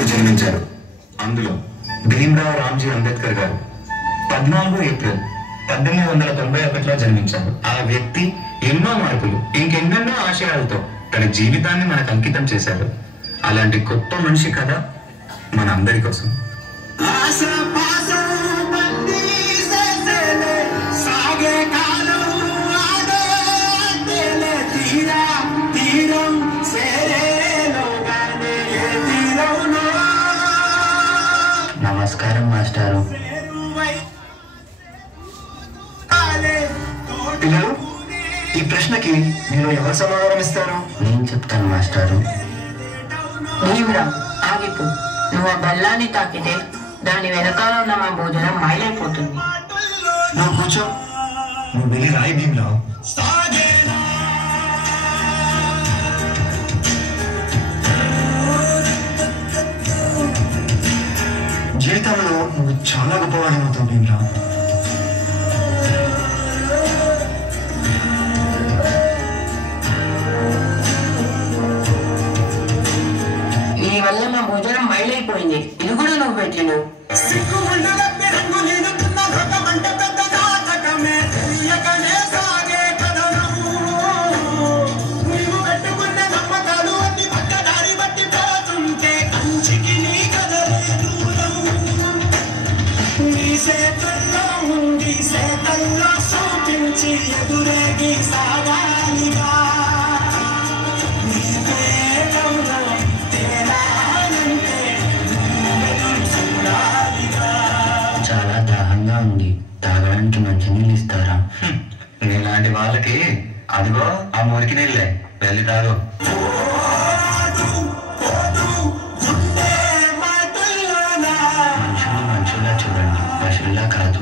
ముగ్గురు జన్మించారు. అందులో భీమ్రావ్ రామ్జీ అంబేద్కర్ గారు 14 ఏప్రిల్ 1891లో జన్మించారు. ఆ వ్యక్తి ఎన్నో మార్పులు, ఇంకెన్నెన్నో ఆశయాలతో తన జీవితాన్ని మనకు అంకితం చేశారు. అలాంటి గొప్ప మనిషి కథ మన అందరి కోసం. నమస్కారం మాస్టారు. పిల్లలు, ఈ ప్రశ్నకి మీరు ఎవరు సమాధానం ఇస్తారు? నేను చెప్తాను మాస్టారు. భీమరావు, ఆగిపో. నువ్వు ఆ బల్లాన్ని తాకితే దాని వెనకాల ఉన్న మా భోజనం మాయమైపోతుంది. నువ్వు కూర్చో. నువ్వు వెళ్ళి రాయి భీమరావు. జీవితంలో నువ్వు చాలా గొప్పవాడవుతావు భీమరావు. నీ వల్ల మా భోజనం మైలైపోయింది. ఇది కూడా నువ్వు పెట్టిను. చాలా దాహంగా ఉంది. తాగడానికి మంచినీళ్ళు ఇస్తారా? నీలాంటి వాళ్ళకి అదిగో ఆ మురికి నీళ్ళే, వెళ్ళి తాగు. మనుషులు మనుషుల్లా చూడండి, పశువుల్లా కాదు.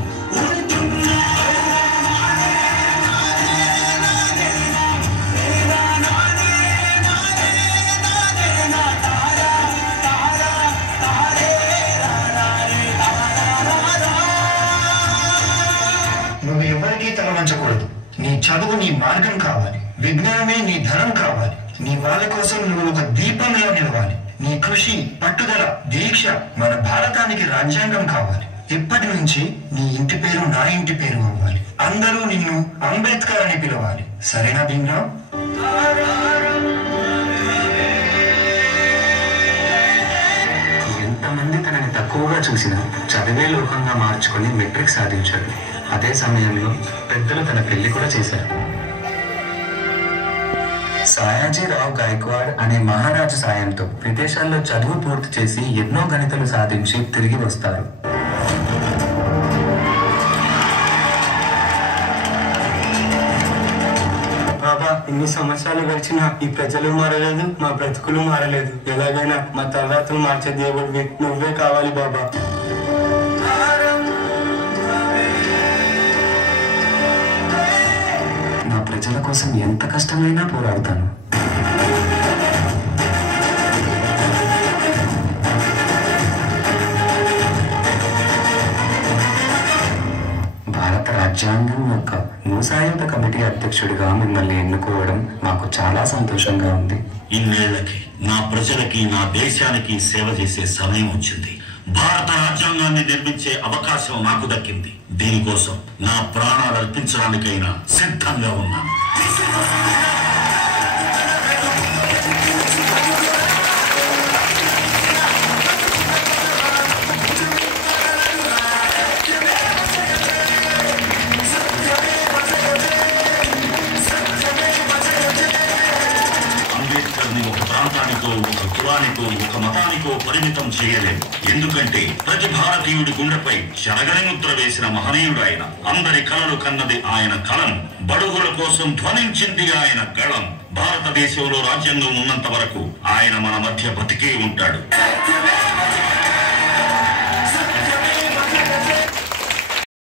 నువ్వు ఎవరికీ తల వంచకూడదు. నీ చదువు నీ మార్గం కావాలి, విజ్ఞానమే నీ ధనం కావాలి. నీ వాళ్ళ కోసం నువ్వు ఒక దీపంలో నిలవాలి. నీ కృషి, పట్టుదల, దీక్ష మన భారతానికి రాజ్యాంగం కావాలి. ఇప్పటి నుంచి నీ ఇంటి పేరు నా ఇంటి పేరు అవ్వాలి. అందరూ నిన్ను అంబేద్కర్ అని పిలవాలి. సరేనా భీమరావు? ఎంతమంది తనని తక్కువగా చూసినా చదివే లోకంగా మార్చుకొని మెట్రిక్ సాధించాడు. అదే సమయంలో పెద్దలు తన పెళ్లి కూడా చేశారు. సాయాజీరావు గైక్వాడ్ అనే మహారాజు సాయంతో విదేశాల్లో చదువు పూర్తి చేసి ఎన్నో గణితలు సాధించి తిరిగి వస్తారు. బాబా, ఇన్ని సంవత్సరాలు గడిచినా ఈ ప్రజలు మారలేదు, మా బ్రతుకులు మారలేదు. ఎలాగైనా మా తలరాతలు మార్చే దేవుడివి నువ్వే కావాలి బాబా. నా ప్రజల కోసం ఎంత కష్టమైనా పోరాడతాను. భారత రాజ్యాంగం యొక్క మూసాయుధ కమిటీ అధ్యక్షుడిగా మిమ్మల్ని ఎన్నుకోవడం మాకు చాలా సంతోషంగా ఉంది. ఇన్నేళ్లకి నా ప్రజలకి, నా దేశానికి సేవ చేసే సమయం వచ్చింది. భారత రాజ్యాంగాన్ని నిర్మించే అవకాశం నాకు దక్కింది. దీనికోసం నా ప్రాణాలు అర్పించడానికైనా సిద్ధంగా ఉన్నాను. అంబేద్కర్ని ఒక ప్రాంతానికో, ఒక కులానికో, ఒక మతానికో పరిమితం చేయలేదు. ఎందుకంటే ప్రతి భారతీయుడి గుండెపై చెరగని ముద్ర వేసిన మహనీయుడు ఆయన. అందరి కలలు కన్నది ఆయన కలం. బడుగుల కోసం ధ్వనించింది ఆయన గళం. భారతదేశంలో రాజ్యాంగం ఉన్నంత వరకు ఆయన మన మధ్య బతికే ఉంటాడు.